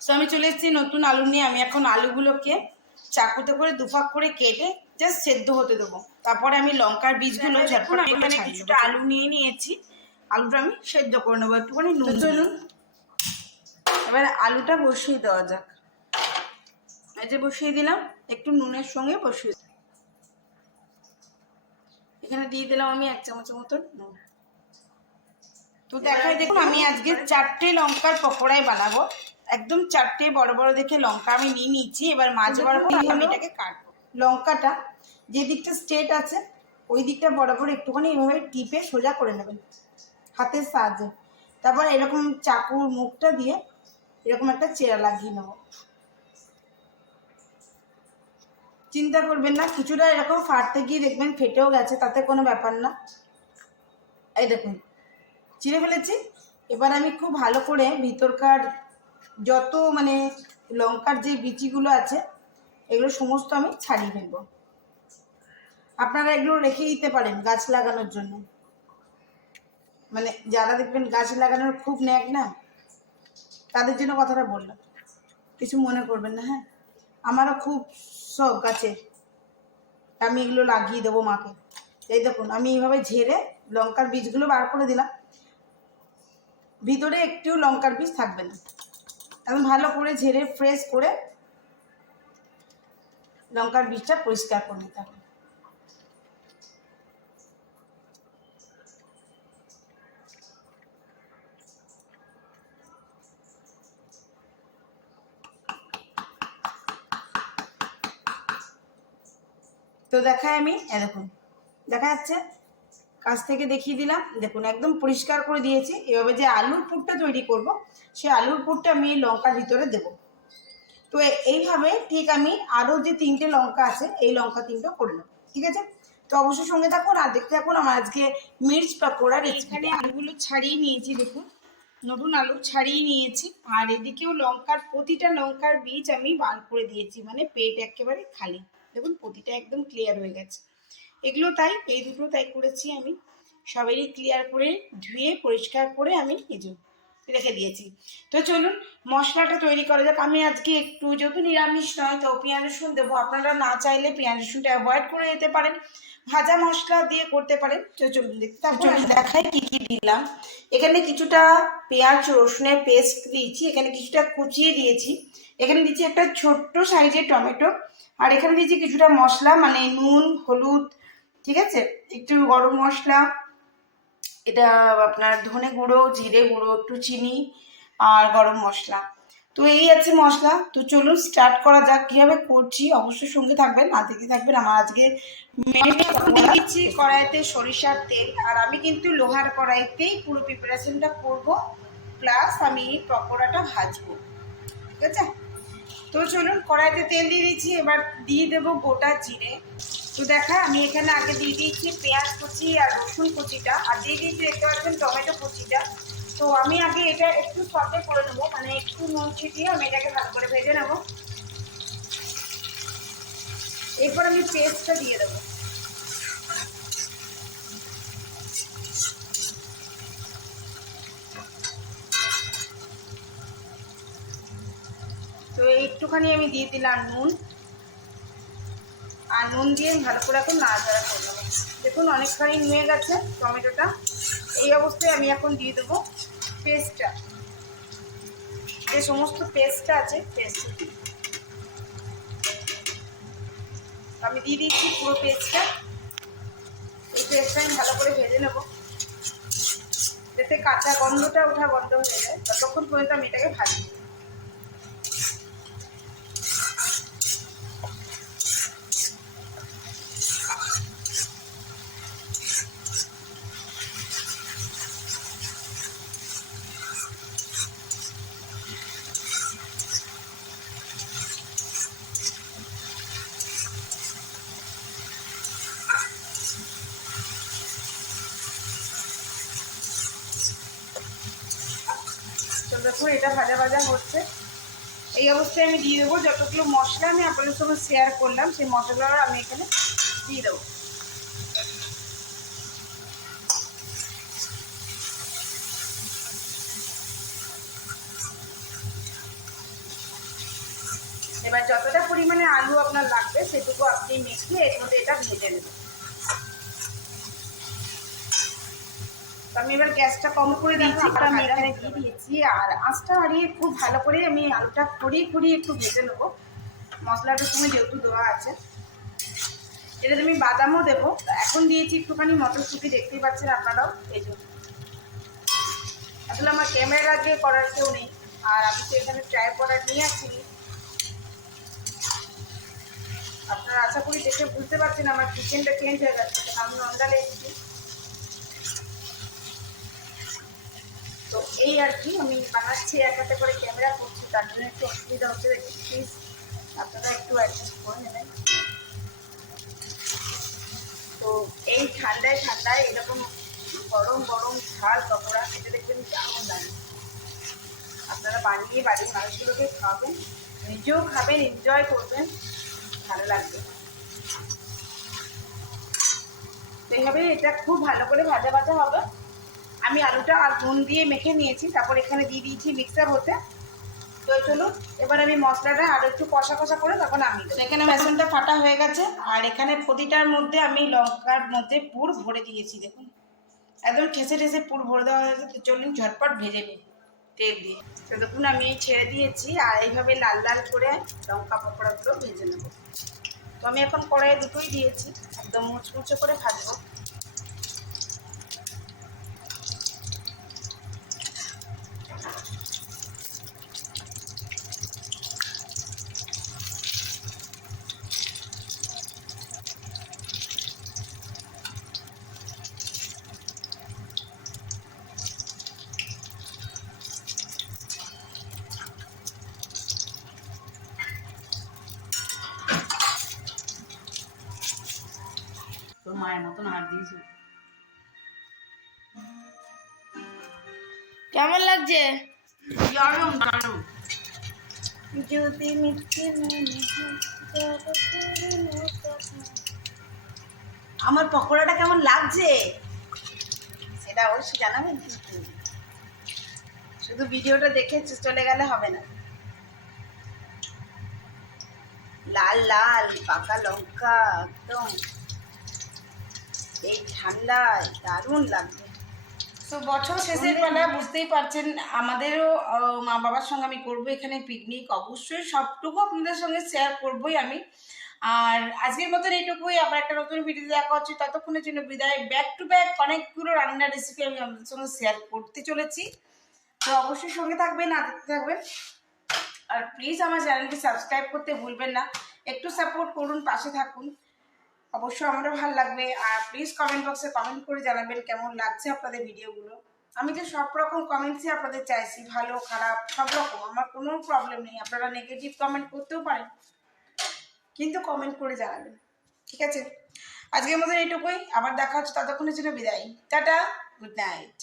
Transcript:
So আমি চলে এসেছি নতুন আলু নিয়ে। আমি এখন আলুগুলোকে চাকুতে করে দুফাক করে কেটে জাস্ট সেদ্ধ হতে দেবো। তারপরে আমি লঙ্কার বীজগুলো ঝটপট এখানে কিছুটা আলু নিয়ে নিয়েছি। আলুটা আমি সেদ্ধ করে নেব একটুখানি নুন চলুন। এবার আলুটা বসিয়ে দেওয়া যাক। এই যে বসিয়ে দিলাম একটু নুনের সঙ্গে বসিয়ে এখানে দিয়ে দিলাম আমি এক চামচের মতন নুন। তো দেখাই দেখুন আমি আজকে চারটে লঙ্কার পকোড়াই বানাবো। একদম চারটে বড় বড় দেখে লঙ্কা আমি নিয়ে নিচ্ছি এবার মাছ বরাবর আমি এটাকে কাটবো। লঙ্কাটা যে দিকটা স্ট্রেট আছে ওই দিকটা বরাবর একটুখানি এইভাবে টিপে সোজা করে নেবেন হাতের সাহায্যে। তারপর এরকম চাকুর মুখটা দিয়ে এরকম একটা চেরা লাগিয়ে নেব। চিন্তা করবেন না কিছুটা এরকম ফাটতে গিয়ে দেখবেন ফেটেও গেছে তাতে কোনো ব্যাপার না। এই দেখুন চিড়ে ফেলেছি। এবার আমি খুব ভালো করে ভিতরকার যত মানে লঙ্কার যে বিচিগুলো আছে, এগুলো সমস্ত আমি ছাড়িয়ে ফেলব। আপনারা এগুলো রেখে দিতে পারেন গাছ লাগানোর জন্য। মানে যারা দেখবেন গাছ লাগানোর খুব ন্যাক না, তাদের জন্য কথাটা বললাম। কিছু মনে করবেন না হ্যাঁ? আমারও খুব শখ গাছে। আমি এগুলো লাগিয়ে দেবো মাকে। এই দেখুন, আমি এইভাবে ঝেড়ে লঙ্কার বীজগুলো বার করে দিলাম। ভিতরে একটিও লঙ্কার বীজ থাকবে না। আমি ভালো করে ঝেড়ে ফ্রেশ করে লঙ্কার বীজটা পরিষ্কার করে নিতে হবে। তো দেখায় আমি এরকম দেখা যাচ্ছে? কাছ থেকে দেখিয়ে দিলাম। দেখুন একদম পরিষ্কার করে দিয়েছি। এভাবে যে আলুর পুরটা তৈরি করব সেই আলুর পুরটা আমি এই লঙ্কার ভিতরে দেব। তো এইভাবে ঠিক আমি আরও যে তিনটে লঙ্কা আছে এই লঙ্কা তিনটা করে নেব ঠিক আছে? তো অবশ্যই সঙ্গে থাকুন আর দেখতে থাকুন আমার আজকে মির্চ পাকোড়ার এখানে আলুগুলো ছাড়িয়ে নিয়েছি দেখুন। নতুন আলু ছাড়িয়ে নিয়েছি। আর এদিকেও লঙ্কার প্রতিটা লঙ্কার বীজ আমি বার করে দিয়েছি মানে পেট একেবারে খালি। দেখুন প্রতিটা একদম ক্লিয়ার হয়ে গেছে। এগুলো তাই এই দুটো তাই করেছি আমি। সবেরই ক্লিয়ার করে ধুয়ে পরিষ্কার করে আমি এই যে রেখে দিয়েছি। তো চলুন মশলাটা তৈরি করা যাক। আমি আজকে একটু যেহেতু নিরামিষ নয় তো পেঁয়াজ রসুন দেবো। আপনারা না চাইলে পেঁয়াজ রসুনটা অ্যাভয়েড করে যেতে পারেন। ভাজা মশলা দিয়ে করতে পারেন। তো চলুন দেখতে তারপর দেখাই কী কী দিলাম। এখানে কিছুটা পেঁয়াজ রসুনের পেস্ট দিয়েছি। এখানে কিছুটা কুচিয়ে দিয়েছি। এখানে দিচ্ছি একটা ছোট্ট সাইজের টমেটো। আর এখানে দিয়েছি কিছুটা মশলা মানে নুন হলুদ ঠিক আছে? একটু গরম মশলা, এটা আপনার ধনে গুঁড়ো, জিরে গুঁড়ো, একটু চিনি আর গরম মশলা। তো এই আছে মশলা। তো চলুন স্টার্ট করা যাক। কীভাবে করছি অবশ্যই সঙ্গে থাকবেন, না দেখে থাকবেন। আমার আজকে দিচ্ছি কড়াইতে সরিষার তেল। আর আমি কিন্তু লোহার কড়াইতেই পুরো প্রিপারেশনটা করব প্লাস আমি পকোড়াটা ভাজবো। ঠিক আছে? তো চলুন কড়াইতে তেল দিয়ে দিচ্ছি। এবার দিয়ে দেবো গোটা জিরে। তো দেখা, আমি এখানে আগে দিয়ে দিয়েছি পেঁয়াজ কুচি আর রসুন কুচিটা। আর দিয়ে দিয়েছি দেখতে পাচ্ছেন টমেটো কুচিটা। তো আমি আগে এটা একটু সতে করে নেব মানে একটু নুন ছিটিয়ে আমি এটাকে ভালো করে ভেজে নেব। এরপর আমি পেস্টটা দিয়ে দেবো। তো একটুখানি আমি দিয়ে দিলাম নুন। আর নুন দিয়ে ভালো করে এখন নাড়াচাড়া করে নেব। দেখুন, অনেকখানি নুয়ে গেছে টমেটোটা। এই অবস্থায় আমি এখন দিয়ে দেবো পেস্টটা। যে সমস্ত পেস্টটা আছে, পেস্ট। আমি দিয়ে দিচ্ছি পুরো পেস্টটা। এই পেস্টটা আমি ভালো করে ভেজে নেব। যাতে কাঁচা গন্ধটা ওঠা বন্ধ হয়ে যায়। ততক্ষণ পর্যন্ত আমি এটাকে ভাজি তো দেখুন এটা ভাজা ভাজা হচ্ছে। এই অবস্থায় আমি দিয়ে দেবো। যতগুলো মশলা আমি আপনাদের সঙ্গে শেয়ার করলাম, সেই মশলাটা আমি এখানে দিয়ে দেবো। এবার যতটা পরিমাণে আলু আপনার লাগবে, সেটুকু আপনি মেখে এর মধ্যে এটা ভেজে নেবেন। আমি এবার গ্যাসটা কম করে দিয়েছি আমি এখানে দিয়ে দিয়েছি। আর আঁচটা হারিয়ে খুব ভালো করে আমি আলুটা খড়িয়ে খড়িয়ে একটু ভেজে নেব। মশলাটার সঙ্গে যেহেতু দেওয়া আছে। এটাতে আমি বাদামও দেবো। এখন দিয়েছি একটুখানি মটরশুঁটি দেখতেই পাচ্ছেন আপনারাও। এই জন্য আসলে আমার ক্যামেরা আগে করার কেউ নেই। আর আমি তো এখানে ট্রাই করার নিয়ে আসিনি। আপনারা আশা করি দেখে বুঝতে পারছেন আমার কিচেনটা চেঞ্জ হয়ে যাচ্ছে। আমি অন্ডালে এসেছি তো এই আর কি, আমি বানাচ্ছি এক হাতে করে ক্যামেরা করছি, তার জন্য একটু অসুবিধা হচ্ছে প্লিজ আপনারা একটু অ্যাডজাস্ট করে নেবেন। তো এই ঠান্ডায় ঠান্ডায় এরকম গরম গরম ঝাল পকোড়া খেতে দেখবেন কেমন লাগে। আপনারা বানিয়ে বাড়ির মানুষগুলোকে খাওয়াবেন, নিজেও খাবেন এনজয় করবেন, ভালো লাগবে। এইভাবে এটা খুব ভালো করে ভাজা ভাজা হবে। আমি আলুটা আর নুন দিয়ে মেখে নিয়েছি তারপর এখানে দিয়ে দিয়েছি মিক্সার হতে। তো চলুন এবার আমি মশলাটা আরও একটু কষা কষা করে তখন আমি এখানে বেসনটা ফাটা হয়ে গেছে আর এখানে প্রতিটার মধ্যে আমি লঙ্কার মধ্যে পুর ভরে দিয়েছি দেখুন। একদম ঠেসে ঠেসে পুর ভরে দেওয়া হয়েছে তো চলুন ঝটপট ভেজে নিই তেল দিয়ে। তো দেখুন আমি ছেড়ে দিয়েছি আর এইভাবে লাল লাল করে লঙ্কা পকোড়াগুলো ভেজে নেব। তো আমি এখন কড়াইয়ে দুটোই দিয়েছি একদম মুচমুচে করে ভাজবো। মায়ের মতন হাত দিয়েছে কেমন লাগছে? দারুণ দারুণ। যদি মিথ্যে আমার পকোড়াটা কেমন লাগছে? সেটা অবশ্যই জানাবেন কিন্তু। শুধু ভিডিওটা দেখে চলে গেলে হবে না। লাল লাল পাকা লঙ্কা একদম। এই ঠান্ডায় দারুণ লাগবে। তো বছর শেষের বেলা বুঝতেই পারছেন আমাদেরও মা বাবার সঙ্গে আমি করব এখানে পিকনিক অবশ্যই সবটুকু আপনাদের সঙ্গে শেয়ার করবই আমি। আর আজকের মতন এইটুকুই। আবার একটা নতুন ভিডিও দেখা হচ্ছে ততক্ষণের জন্য বিদায়। ব্যাক টু ব্যাক অনেকগুলো রান্নার রেসিপি আমি আপনাদের সঙ্গে শেয়ার করতে চলেছি। তো অবশ্যই সঙ্গে থাকবেন না দেখতে থাকবেন। আর প্লিজ আমার চ্যানেলটি সাবস্ক্রাইব করতে ভুলবেন না। একটু সাপোর্ট করুন পাশে থাকুন। অবশ্যই আমারও ভালো লাগবে। আর প্লিজ কমেন্ট বক্সে কমেন্ট করে জানাবেন কেমন লাগছে আপনাদের ভিডিওগুলো আমি তো সব রকম কমেন্টসই আপনাদের চাইছি, ভালো, খারাপ সব রকম আমার কোনো প্রবলেম নেই। আপনারা নেগেটিভ কমেন্ট করতেও পারেন, কিন্তু কমেন্ট করে জানাবেন। ঠিক আছে? আজকের মতন এইটুকুই আবার দেখা হচ্ছে ততক্ষণের জন্য বিদায়। Tata good night